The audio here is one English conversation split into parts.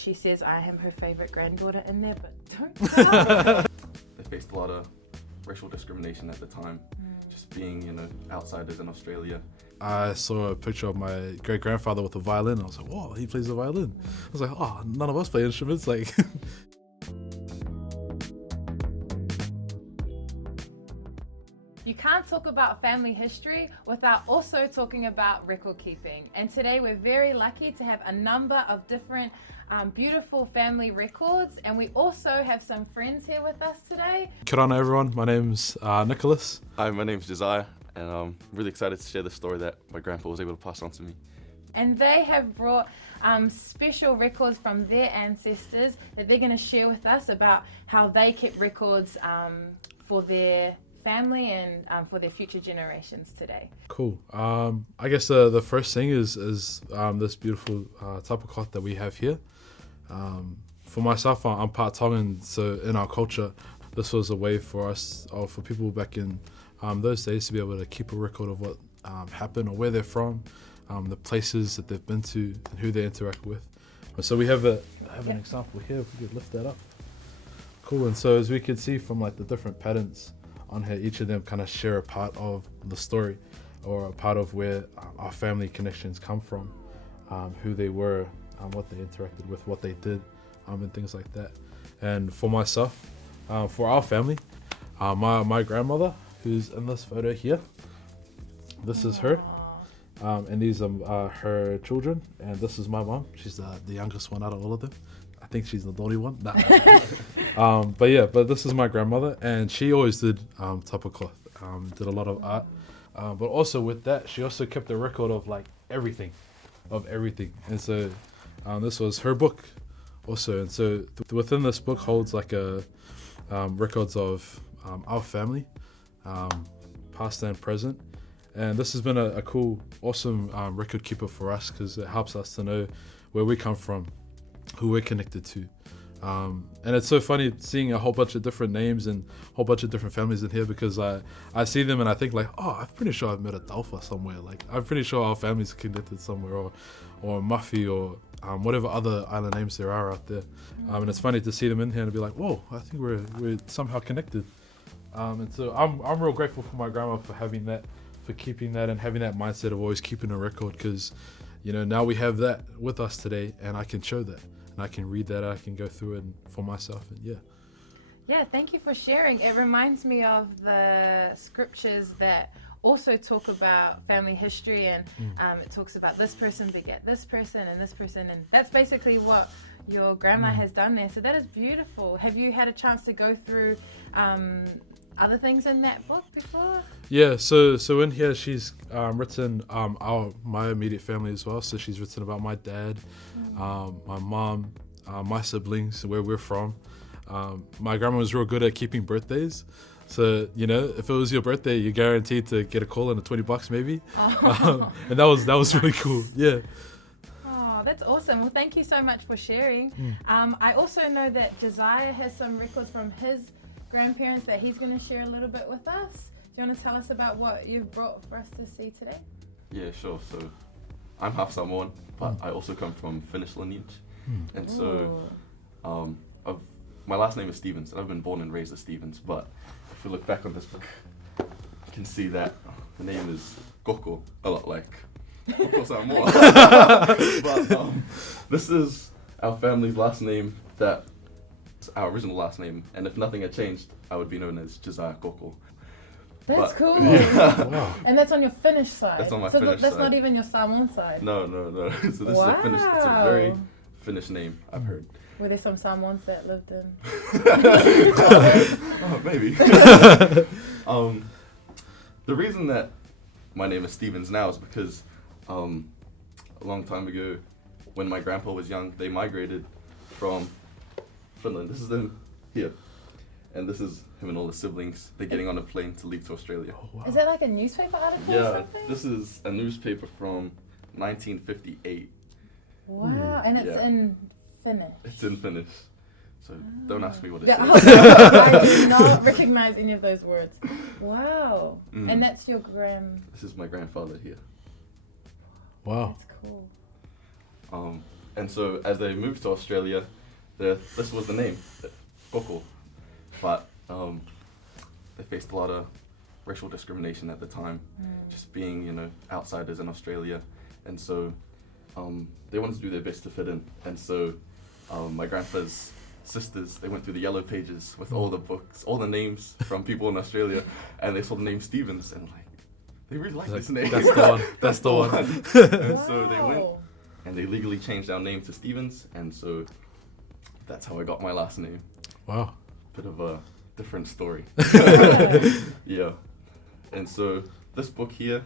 she says I am her favorite granddaughter in there, but don't tell. They faced a lot of racial discrimination at the time, just being, outsiders in Australia. I saw a picture of my great-grandfather with a violin. I was like, whoa, he plays the violin. I was like, oh, none of us play instruments. Like, You can't talk about family history without also talking about record keeping. And today we're very lucky to have a number of different beautiful family records. And we also have some friends here with us today. kia ora everyone. My name's Nicholas. Hi, my name's Jeziah, and I'm really excited to share the story that my grandpa was able to pass on to me. And they have brought special records from their ancestors that they're going to share with us about how they kept records for their family and for their future generations today. Cool. I guess the first thing is this beautiful type of cloth that we have here. For myself, I'm part Tongan, so in our culture, this was a way for us, or for people back in those days, to be able to keep a record of what happened or where they're from, the places that they've been to, and who they interact with. So we have an example here. If we could lift that up. Cool. And so as we can see from like the different patterns on here, each of them kind of share a part of the story, or a part of where our family connections come from, who they were, what they interacted with, what they did, and things like that. And for myself, for our family, my grandmother, who's in this photo here, this is her, and these are her children, and this is my mom. She's the youngest one out of all of them. I think she's the naughty one. Nah. But this is my grandmother, and she always did tapa cloth, did a lot of art. But also with that, she also kept a record of like everything. And so this was her book also. And so within this book holds like a records of our family, past and present. And this has been a cool, awesome record keeper for us, because it helps us to know where we come from, who we're connected to. And it's so funny seeing a whole bunch of different names and a whole bunch of different families in here, because I see them and I think like, oh, I'm pretty sure I've met a Dalfa somewhere. Like, I'm pretty sure our family's connected somewhere, or Muffy, or whatever other island names there are out there. And it's funny to see them in here and be like, whoa, I think we're somehow connected. And so I'm real grateful for my grandma for having that, for keeping that, and having that mindset of always keeping a record, because now we have that with us today, and I can show that, and I can read that, I can go through it for myself, and Yeah, thank you for sharing. It reminds me of the scriptures that also talk about family history, and it talks about this person beget this person and this person, and that's basically what your grandma has done there. So that is beautiful. Have you had a chance to go through other things in that book before? Yeah, so in here she's written my immediate family as well. So she's written about my dad, my mom, my siblings, where we're from. My grandma was real good at keeping birthdays. So, if it was your birthday, you're guaranteed to get a call and $20 maybe. And that was really cool. Yeah. Oh, that's awesome. Well, thank you so much for sharing. I also know that Jeziah has some records from his grandparents that he's going to share a little bit with us. Do you want to tell us about what you've brought for us to see today? Yeah, sure. So I'm half Samoan, but I also come from Finnish lineage. And so my last name is Stevens, and I've been born and raised as Stevens. But if we look back on this book, you can see that the name is Koko, a lot like Koko Samoa. But this is our family's last name, our original last name, and if nothing had changed, I would be known as Jeziah Koko. That's cool. Yeah. Wow. And that's on your Finnish side. That's on my so Finnish that's side. not even your Samoan side. No. So this is a Finnish. It's a very Finnish name, I've heard. Were there some Samoans that lived in? Oh, maybe. The reason that my name is Stevens now is because a long time ago, when my grandpa was young, they migrated from Finland. This is them here, and this is him and all the siblings. They're getting on a plane to leave to Australia. Oh, wow. Is that like a newspaper article or something? This is a newspaper from 1958. Wow, and it's in Finnish. It's in Finnish, so don't ask me what it Yeah, says. I do not recognize any of those words. Wow, and that's your This is my grandfather here. Wow. That's cool. And so as they moved to Australia, this was the name, Koko. But they faced a lot of racial discrimination at the time, just being, you know, outsiders in Australia. And so they wanted to do their best to fit in. And so my grandpa's sisters, they went through the yellow pages with all the books, all the names from people in Australia, and they saw the name Stevens, and like, they really like this name. That's the one. That's the one. And so they went and they legally changed our name to Stevens, and so that's how I got my last name. Wow. Bit of a different story. Yeah. And so this book here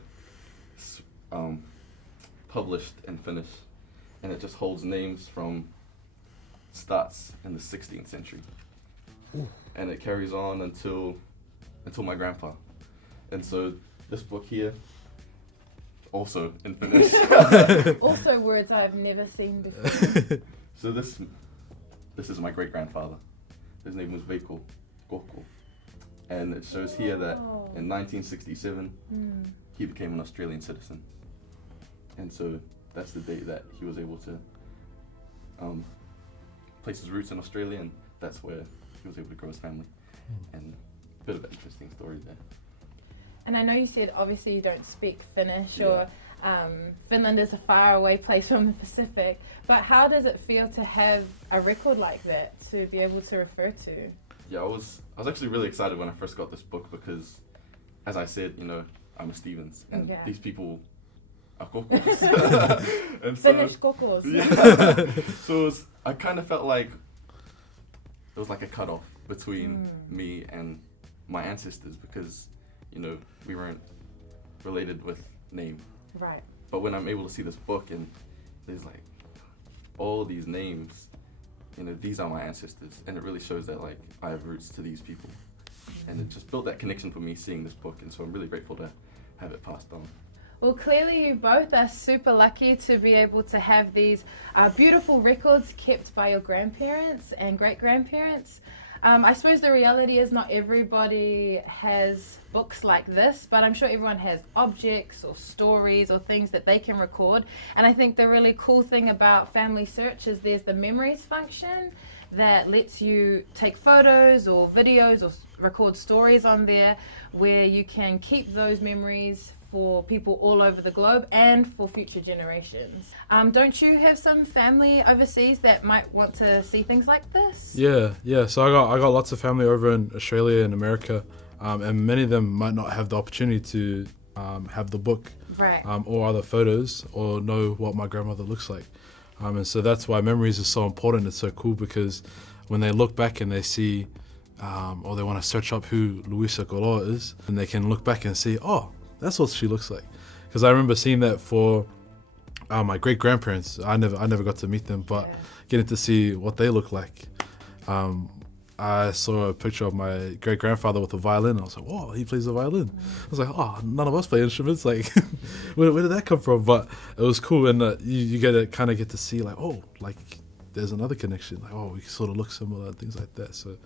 is published and finished, and it just holds names from starts in the 16th century. Ooh. And it carries on until my grandpa. And so this book here, also in Finnish. Also words I've never seen before. So this is my great grandfather. His name was Veikko Kokko. And it shows here that in 1967 he became an Australian citizen. And so that's the date that he was able to place his roots in Australia, and that's where he was able to grow his family. And a bit of an interesting story there. And I know you said obviously you don't speak Finnish, or Finland is a far away place from the Pacific, but how does it feel to have a record like that to be able to refer to? Yeah, I was actually really excited when I first got this book because, as I said, you know, I'm a Stevens, and these people are Kokos. And Finnish Kokos. Yeah. So I kind of felt like it was like a cutoff between me and my ancestors because, you know, we weren't related with name. Right. But when I'm able to see this book and there's like all these names, you know, these are my ancestors, and it really shows that like I have roots to these people. And it just built that connection for me seeing this book, and so I'm really grateful to have it passed on. Well, clearly you both are super lucky to be able to have these beautiful records kept by your grandparents and great-grandparents. I suppose the reality is not everybody has books like this, but I'm sure everyone has objects or stories or things that they can record. And I think the really cool thing about Family Search is there's the memories function that lets you take photos or videos or record stories on there where you can keep those memories for people all over the globe and for future generations. Don't you have some family overseas that might want to see things like this? Yeah. So I got lots of family over in Australia and America, and many of them might not have the opportunity to have the book, right, or other photos, or know what my grandmother looks like. And so that's why memories is so important. It's so cool because when they look back and they see, or they want to search up who Luisa Koloa is, and they can look back and see, oh, that's what she looks like. Because I remember seeing that for my great grandparents. I never got to meet them, but getting to see what they look like. I saw a picture of my great grandfather with a violin. I was like, "Whoa, he plays the violin." I was like, "Oh, none of us play instruments. Like, where did that come from?" But it was cool, and you get to see like, oh, like there's another connection. Like, oh, we sort of look similar, things like that. So,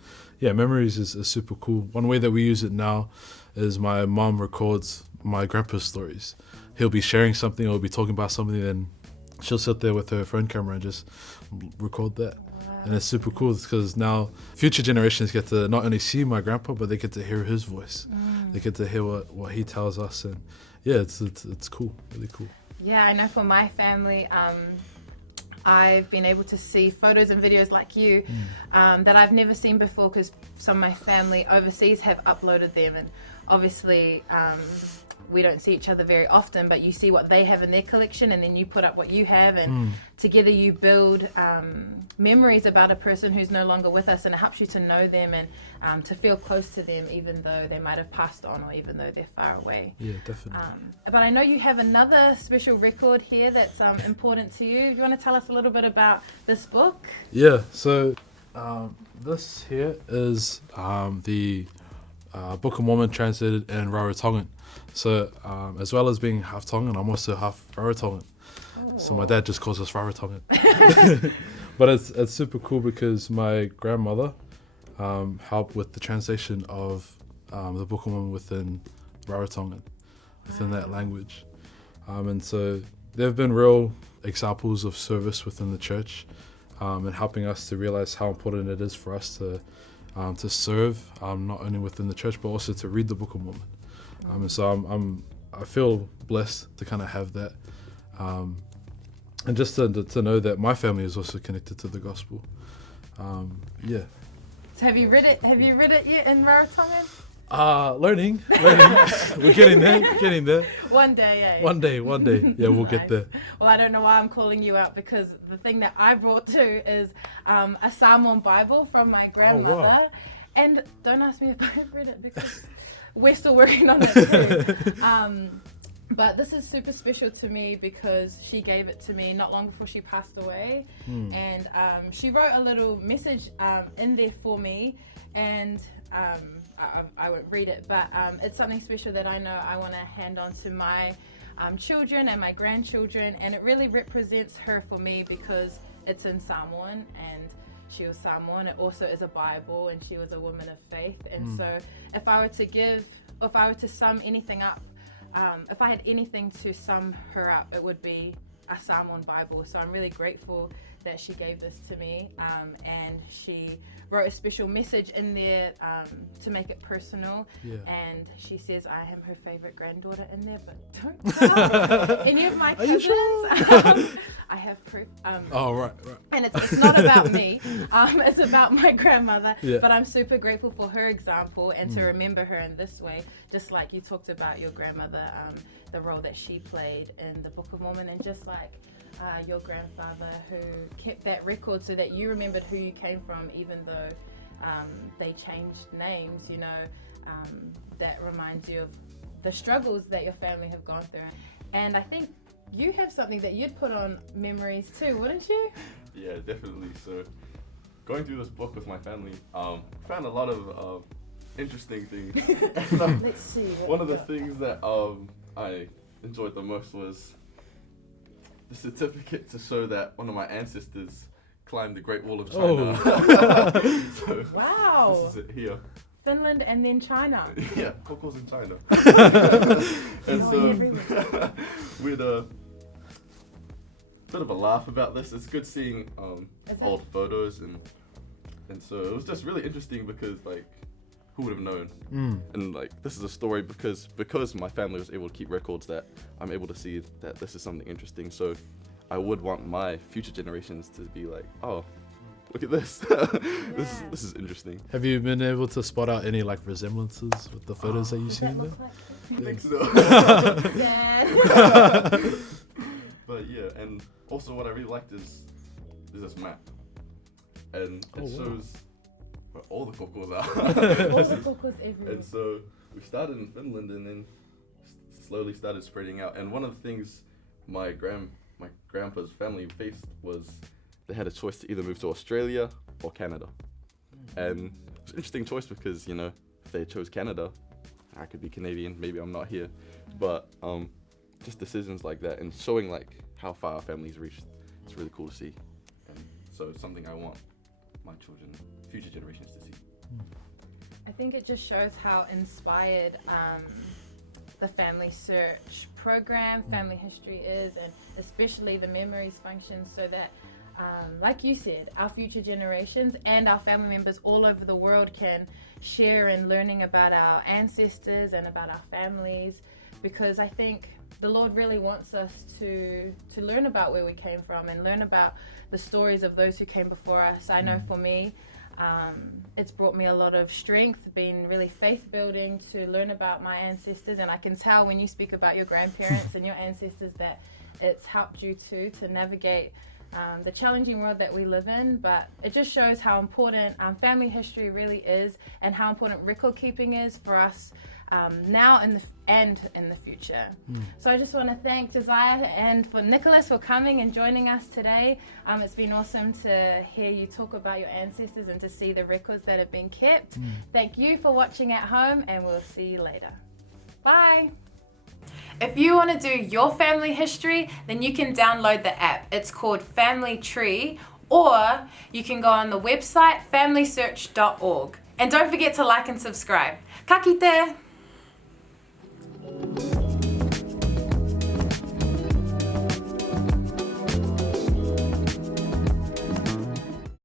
yeah, memories is super cool. One way that we use it now is my mom records my grandpa's stories. He'll be sharing something or be talking about something, and she'll sit there with her phone camera and just record that. Wow. And it's super cool because now future generations get to not only see my grandpa, but they get to hear his voice. They get to hear what he tells us, and yeah, it's cool, really cool. Yeah, I know for my family, I've been able to see photos and videos like you that I've never seen before because some of my family overseas have uploaded them, and obviously we don't see each other very often, but you see what they have in their collection and then you put up what you have, and together you build memories about a person who's no longer with us, and it helps you to know them and to feel close to them even though they might have passed on or even though they're far away. Yeah, definitely. But I know you have another special record here that's important to you. Do you want to tell us a little bit about this book? Yeah, so this here is the Book of Mormon translated in Rarotongan. So as well as being half Tongan, I'm also half Rarotongan. So my dad just calls us Rarotongan. But it's super cool because my grandmother helped with the translation of the Book of Mormon within Rarotongan, within that language. And so they've been real examples of service within the church, and helping us to realize how important it is for us to serve, not only within the church but also to read the Book of Mormon. And so I feel blessed to kind of have that, and just to know that my family is also connected to the gospel. Yeah. So have you read it? Have you read it yet in Rarotongan? Learning. We're getting there. One day, eh? One day. Yeah, we'll get there. Well, I don't know why I'm calling you out, because the thing that I brought too is a Samoan Bible from my grandmother. Oh, wow. And don't ask me if I've read it, because we're still working on it too. But this is super special to me because she gave it to me not long before she passed away. And she wrote a little message in there for me, and I won't read it, but it's something special that I know I want to hand on to my children and my grandchildren, and it really represents her for me because it's in Samoan, and she was Samoan. It also is a Bible, and she was a woman of faith. And so if I were to sum anything up, if I had anything to sum her up, it would be a Samoan Bible. So I'm really grateful that she gave this to me, and she wrote a special message in there to make it personal. And she says I am her favorite granddaughter in there, but don't tell any of my cousins. I have proof. Right. And it's not about me, it's about my grandmother. But I'm super grateful for her example and to remember her in this way, just like you talked about your grandmother, the role that she played in the Book of Mormon, and just like your grandfather who kept that record so that you remembered who you came from, even though they changed names, that reminds you of the struggles that your family have gone through. And I think you have something that you'd put on memories too, wouldn't you? Yeah, definitely. So going through this book with my family, found a lot of interesting things. Let's see. One of the things that I enjoyed the most was the certificate to show that one of my ancestors climbed the Great Wall of China. So, wow. This is it here. Finland and then China. Yeah, Coco's in China. And so we had a bit of a laugh about this. It's good seeing old photos, and so it was just really interesting because who would have known? And this is a story because my family was able to keep records, that I'm able to see that this is something interesting. So I would want my future generations to be like, oh, look at this. This is interesting. Have you been able to spot out any resemblances with the photos that you've seen there? I think so. But yeah, and also what I really liked is this map, and it shows where all the Cocos are. All the Cocos everywhere. And so we started in Finland and then slowly started spreading out. And one of the things my grandpa's family faced was they had a choice to either move to Australia or Canada. And it was an interesting choice because, if they chose Canada, I could be Canadian, maybe I'm not here. But just decisions like that and showing how far our family's reached, it's really cool to see. And so it's something I want my children, future generations to see. I think it just shows how inspired the Family Search program, Family History is, and especially the Memories function, so that like you said, our future generations and our family members all over the world can share in learning about our ancestors and about our families, because I think the Lord really wants us to learn about where we came from and learn about the stories of those who came before us. I know for me, it's brought me a lot of strength, been really faith building to learn about my ancestors, and I can tell when you speak about your grandparents and your ancestors that it's helped you too to navigate the challenging world that we live in. But it just shows how important family history really is and how important record keeping is for us now and in the future. So I just want to thank Jeziah and for Nicholas for coming and joining us today. It's been awesome to hear you talk about your ancestors and to see the records that have been kept. Thank you for watching at home, and we'll see you later. Bye. If you want to do your family history, then you can download the app. It's called Family Tree, or you can go on the website familysearch.org. And don't forget to like and subscribe. Ka kite!